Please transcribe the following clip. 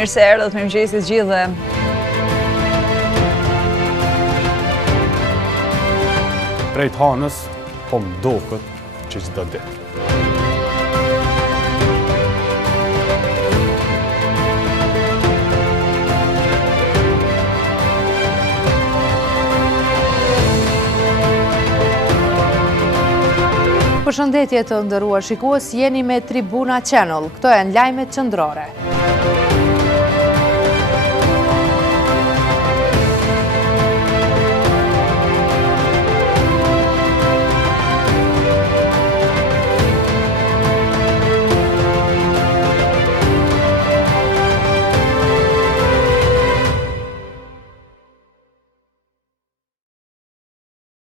Mirë se erdhët, mirëmëngjesi të gjithëve. Prej të hanës, po më dokët që çdo ditë. Përshëndetje të nderuar shikues, jeni me Tribuna Channel. Këto janë lajmet qendrore.